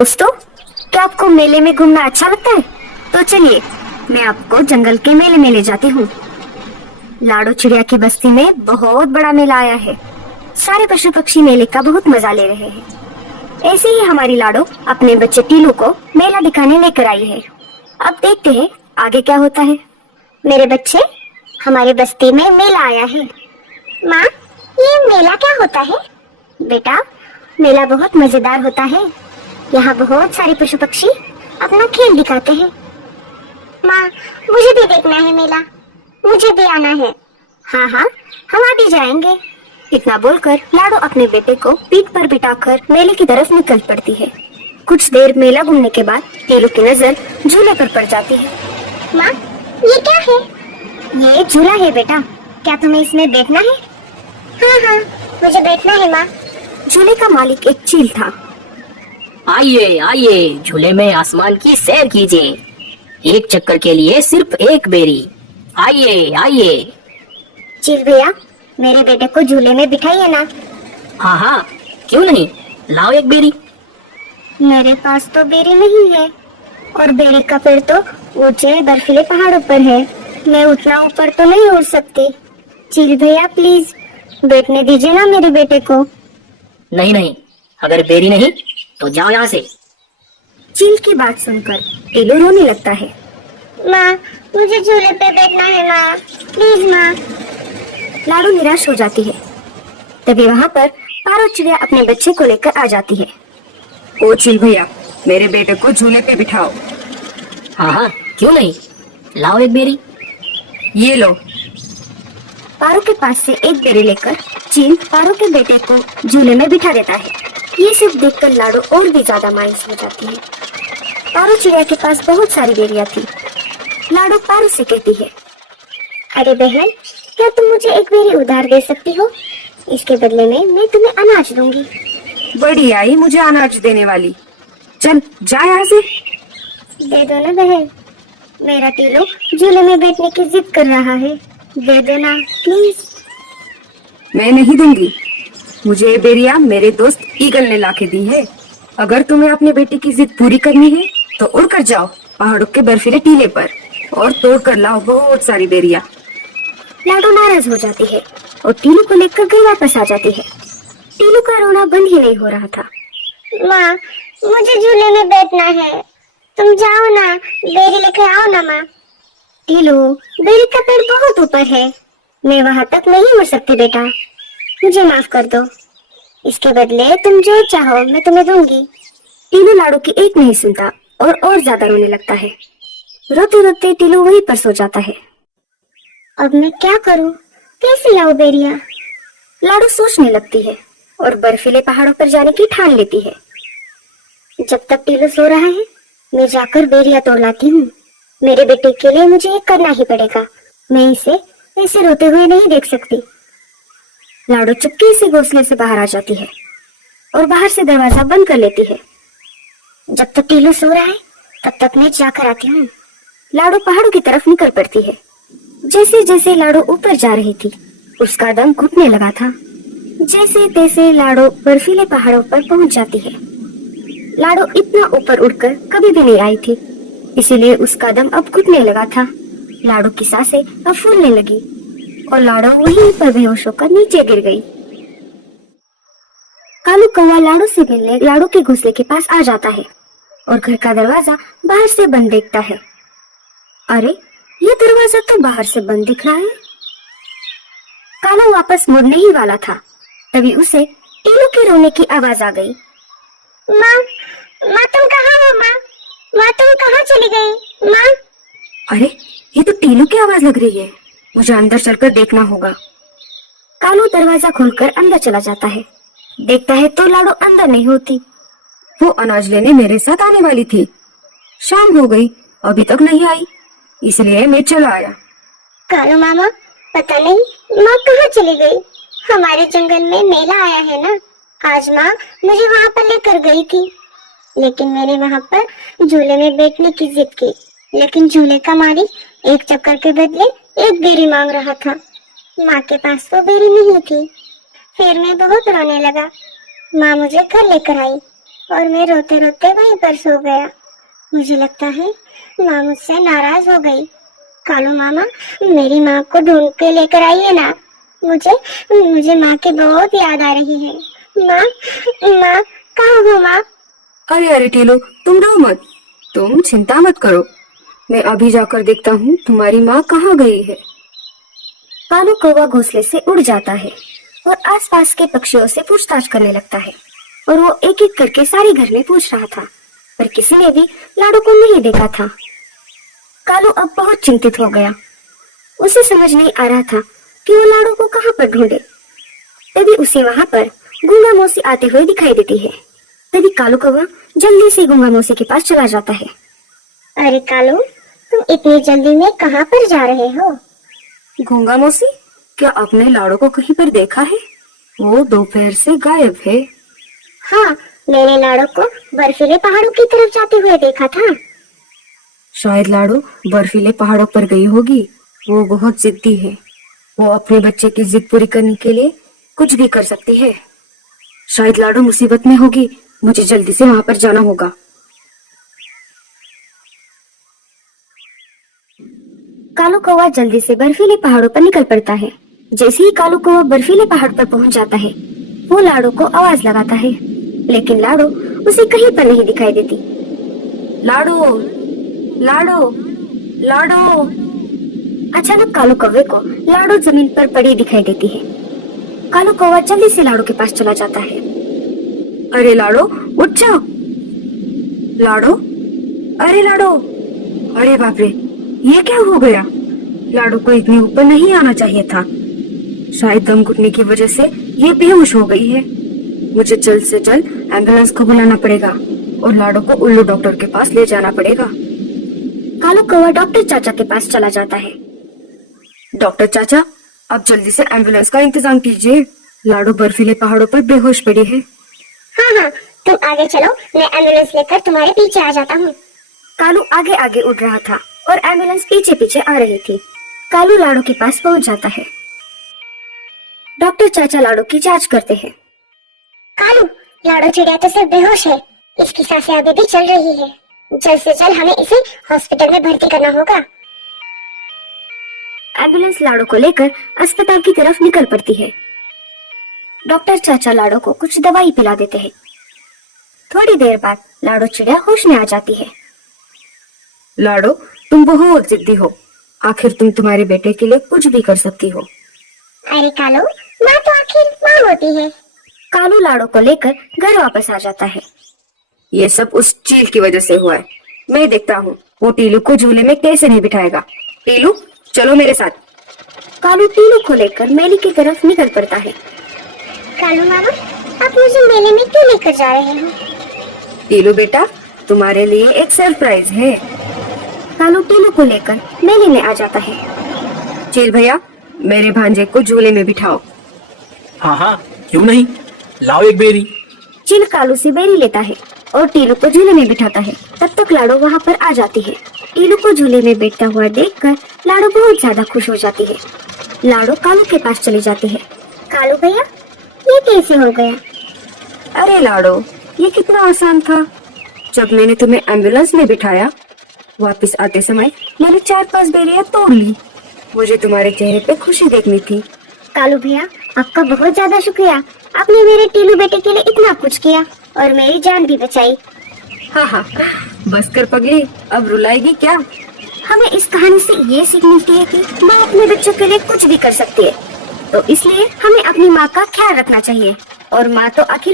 दोस्तों, क्या आपको मेले में घूमना अच्छा लगता है? तो चलिए मैं आपको जंगल के मेले में ले जाती हूँ। लाडो चिड़िया की बस्ती में बहुत बड़ा मेला आया है। सारे पशु पक्षी मेले का बहुत मजा ले रहे हैं। ऐसे ही हमारी लाडो अपने बच्चे टीलू को मेला दिखाने लेकर आई है। अब देखते हैं आगे क्या होता है। मेरे बच्चे, हमारे बस्ती में मेला आया है। माँ, ये मेला क्या होता है? बेटा, मेला बहुत मजेदार होता है। यहाँ बहुत सारे पशु पक्षी अपना खेल दिखाते हैं। माँ, मुझे भी देखना है मेला, मुझे भी आना है। हाँ हाँ, हम आ भी जाएंगे। इतना बोलकर लाडो अपने बेटे को पीठ पर बिठाकर मेले की तरफ निकल पड़ती है। कुछ देर मेला घूमने के बाद टीलू की नजर झूले पर पड़ जाती है। माँ, ये क्या है? ये झूला है बेटा, क्या तुम्हें इसमें बैठना है? हाँ हाँ, मुझे बैठना है माँ। झूले का मालिक एक चील था। आइए आइए, झूले में आसमान की सैर कीजिए। एक चक्कर के लिए सिर्फ एक बेरी। आइए आइए। चील भैया, मेरे बेटे को झूले में बिठाइए ना। हाँ हाँ, क्यों नहीं, लाओ एक बेरी। मेरे पास तो बेरी नहीं है, और बेरी का पेड़ तो ऊंचे बर्फीले पहाड़ों पर है। मैं उतना ऊपर तो नहीं उड़ सकती। चील भैया प्लीज बैठने दीजिए ना मेरे बेटे को। नहीं नहीं, अगर बेरी नहीं तो जाओ यहाँ से। चील की बात सुनकर टीलू रोने लगता है। माँ, मुझे झूले पे बैठना है माँ, प्लीज माँ। लाडो निराश हो जाती है। तभी वहाँ पर पारो चिड़िया अपने बच्चे को लेकर आ जाती है। ओ चील भैया, मेरे बेटे को झूले पे बिठाओ। हाँ हाँ, क्यों नहीं, लाओ एक बेरी। ये लो। पारो के पास से एक बेरी लेकर चील पारो के बेटे को झूले में बिठा देता है। ये सब देखकर लाडो और भी ज्यादा मायूस हो जाती है। पारो चिड़िया के पास बहुत सारी बेरियां थी। लाडो पारो से कहती है, अरे बहन, क्या तुम मुझे एक बेरी उधार दे सकती हो? इसके बदले में मैं तुम्हें अनाज दूंगी। बड़ी आई मुझे अनाज देने वाली। चल जा यहाँ से। दे दो ना बहन, मेरा टीलू झूले में बैठने की जिद कर रहा है। दे दो ना प्लीज। मैं नहीं दूंगी। मुझे ये बेरिया मेरे दोस्त ईगल ने लाके दी है। अगर तुम्हें अपने बेटे की जिद पूरी करनी है तो उड़कर जाओ पहाड़ों के बर्फीले टीले पर और तोड़ कर लाओ बहुत सारी बेरिया। लाडो नाराज हो जाती है और टीलू को लेकर घर वापस आ जाती है। टीलू का रोना बंद ही नहीं हो रहा था। माँ, मुझे झूले में बैठना है, तुम जाओ ना, बेरी लेकर आओ ना माँ। टीलू, बेरी का पेड़ बहुत ऊपर है, मैं वहाँ तक नहीं उड़ सकती बेटा, मुझे माफ कर दो। इसके बदले तुम जो चाहो मैं तुम्हें दूंगी। टीलू लाडो की एक नहीं सुनता और ज्यादा रोने लगता है। रोते रोते टीलू वहीं पर सो जाता है। अब मैं क्या करूं? कैसे लाऊं बेरिया? लाडो सोचने लगती है और बर्फीले पहाड़ों पर जाने की ठान लेती है। जब तक टीलू सो रहा है मैं जाकर बेरिया तोड़ लाती हूँ। मेरे बेटे के लिए मुझे ये करना ही पड़ेगा। मैं इसे ऐसे रोते हुए नहीं देख सकती। लाडो चुपके से घोंसले से बाहर आ जाती है और बाहर से दरवाजा बंद कर लेती है। जब तक टीलू सो रहा है तब तक मैं जाकर आती हूँ। लाडो पहाड़ों की तरफ निकल पड़ती है। जैसे जैसे लाडो ऊपर जा रही थी उसका दम घुटने लगा था। जैसे तैसे लाडो बर्फीले पहाड़ों पर पहुंच जाती है। लाडो इतना ऊपर उड़कर कभी भी नहीं आई थी, इसीलिए उसका दम अब घुटने लगा था। लाडो की सांसें अब फूलने लगी और लाडो वहीं पर बेहोश होकर नीचे गिर गई। कालू कौवा लाडो से मिलने लाडो के घोंसले के पास आ जाता है और घर का दरवाजा बाहर से बंद देखता है। अरे, ये दरवाजा तो बाहर से बंद दिख रहा है। कालू वापस मुड़ने ही वाला था, तभी उसे टीलू के रोने की आवाज आ गई। माँ, माँ तुम कहाँ हो माँ? माँ तुम कहाँ चली गई माँ? अरे, ये तो टीलू की आवाज लग रही है, मुझे अंदर चलकर देखना होगा। कालू दरवाजा खोलकर अंदर चला जाता है। देखता है तो लाडो अंदर नहीं होती। वो अनाज लेने मेरे साथ आने वाली थी। शाम हो गई, अभी तक नहीं आई, इसलिए मैं चला आया। कालू मामा, पता नहीं माँ कहाँ चली गई। हमारे जंगल में मेला आया है ना, आज माँ मुझे वहाँ पर लेकर गई थी, लेकिन मैंने वहाँ पर झूले में बैठने की जिद की, लेकिन झूले का मालिक एक चक्कर के बदले एक बेरी मांग रहा था। माँ के पास तो बेरी नहीं थी। फिर मैं बहुत रोने लगा। माँ मुझे घर लेकर आई और मैं रोते रोते वहीं पर सो गया। मुझे लगता है माँ मुझसे नाराज हो गई। कालू मामा, मेरी माँ को ढूंढ के लेकर आइए ना। मुझे माँ की बहुत याद आ रही है। माँ, माँ कहाँ हो माँ? अरे अरे टीलू, तुम रो मत, तुम चिंता मत करो, मैं अभी जाकर देखता हूँ तुम्हारी माँ कहाँ गई है। कालू कौवा घोंसले से उड़ जाता है और आसपास के पक्षियों से पूछताछ करने लगता है। और वो एक एक करके सारे घर में पूछ रहा था, पर किसी ने भी लाडो को नहीं देखा था। कालू अब बहुत चिंतित हो गया। उसे समझ नहीं आ रहा था कि वो लाडो को कहाँ पर ढूंढे। तभी उसे वहाँ पर गूंगा मौसी आते हुए दिखाई देती है। तभी कालू कौवा जल्दी से गूंगा मौसी के पास चला जाता है। अरे कालू, तुम इतनी जल्दी में कहाँ पर जा रहे हो? गूंगा मौसी, क्या आपने लाडो को कहीं पर देखा है? वो दोपहर से गायब है। हाँ, मैंने लाडो को बर्फीले पहाड़ों की तरफ जाते हुए देखा था। शायद लाडो बर्फीले पहाड़ों पर गई होगी। वो बहुत जिद्दी है, वो अपने बच्चे की जिद पूरी करने के लिए कुछ भी कर सकती है। शायद लाडो मुसीबत में होगी, मुझे जल्दी से वहां पर जाना होगा। कालू कौवा जल्दी से बर्फीले पहाड़ों पर निकल पड़ता है। जैसे ही कालू कौवा बर्फीले पहाड़ पर पहुंच जाता है, वो लाडो को आवाज लगाता है, लेकिन लाडो उसे कहीं पर नहीं दिखाई देती। लाडो, लाडो, लाडो। अचानक कालू कौवे को लाडो जमीन पर पड़ी दिखाई देती है। कालू कौवा जल्दी से लाडो के पास चला जाता है। अरे लाडो, उठ जाओ। लाडो, अरे लाडो, अरे बाप रे, ये क्या हो गया? लाडो को इतने ऊपर नहीं आना चाहिए था। शायद दम घुटने की वजह से ये बेहोश हो गई है। मुझे जल्द से जल्द एम्बुलेंस को बुलाना पड़ेगा और लाडो को उल्लू डॉक्टर के पास ले जाना पड़ेगा। कालू कौवा डॉक्टर चाचा के पास चला जाता है। डॉक्टर चाचा, आप जल्दी से एम्बुलेंस का इंतजाम कीजिए। लाडो बर्फीले पहाड़ों पर बेहोश पड़ी है। हाँ हाँ, तुम आगे चलो, मैं एम्बुलेंस लेकर तुम्हारे पीछे आ जाता हूँ। कालू आगे आगे उड़ रहा था और एम्बुलेंस पीछे पीछे आ रही थी। कालू लाडो के पास पहुँच जाता है। डॉक्टर चाचा लाडो की जांच करते हैं। कालू, लाडो चिड़िया तो सिर्फ बेहोश है, इसकी सांसें अभी भी चल रही है। जल्द से जल्द हमें इसे हॉस्पिटल में भर्ती करना होगा। एम्बुलेंस लाडो को लेकर अस्पताल की तरफ निकल पड़ती है। डॉक्टर चाचा लाडो को कुछ दवाई पिला देते हैं। थोड़ी देर बाद लाडो चिड़िया होश में आ जाती है। लाडो, तुम बहुत जिद्दी हो, आखिर तुम तुम्हारे बेटे के लिए कुछ भी कर सकती हो। अरे कालू, माँ तो आखिर माँ होती है। कालू लाडो को लेकर घर वापस आ जाता है। ये सब उस चील की वजह से हुआ है। मैं देखता हूँ वो टीलू को झूले में कैसे नहीं बिठाएगा। टीलू, चलो मेरे साथ। कालू टीलू को लेकर मेले की तरफ निकल पड़ता है। कालू मामा, आप मुझे मेले में क्यों लेकर जा रहे हो? टीलू बेटा, तुम्हारे लिए एक सरप्राइज है। कालू टीलू को लेकर मेले में आ जाता है। चील भैया, मेरे भांजे को झूले में बिठाओ। हाँ हाँ, क्यों नहीं, लाओ एक बेरी। चील कालू से बेरी लेता है और टीलू को झूले में बिठाता है। तब तक लाडो वहाँ पर आ जाती है। टीलू को झूले में बैठता हुआ देखकर लाडो बहुत ज्यादा खुश हो जाती है। लाडो कालू के पास चली जाती है। कालू भैया, ये कैसे हो गया? अरे लाडो, ये कितना आसान था। जब मैंने तुम्हें एम्बुलेंस में बिठाया, वापस आते समय मैंने 4-5 बेरियां तोड़ ली। मुझे तुम्हारे चेहरे पे खुशी देखनी थी। कालू भैया, आपका बहुत ज्यादा शुक्रिया। आपने मेरे टीलू बेटे के लिए इतना कुछ किया और मेरी जान भी बचाई। हाँ हाँ, बस कर पगली, अब रुलाएगी क्या? हमें इस कहानी से ये सीख मिलती है कि माँ अपने बच्चों के लिए कुछ भी कर सकती है, तो इसलिए हमें अपनी माँ का ख्याल रखना चाहिए। और माँ तो आखिर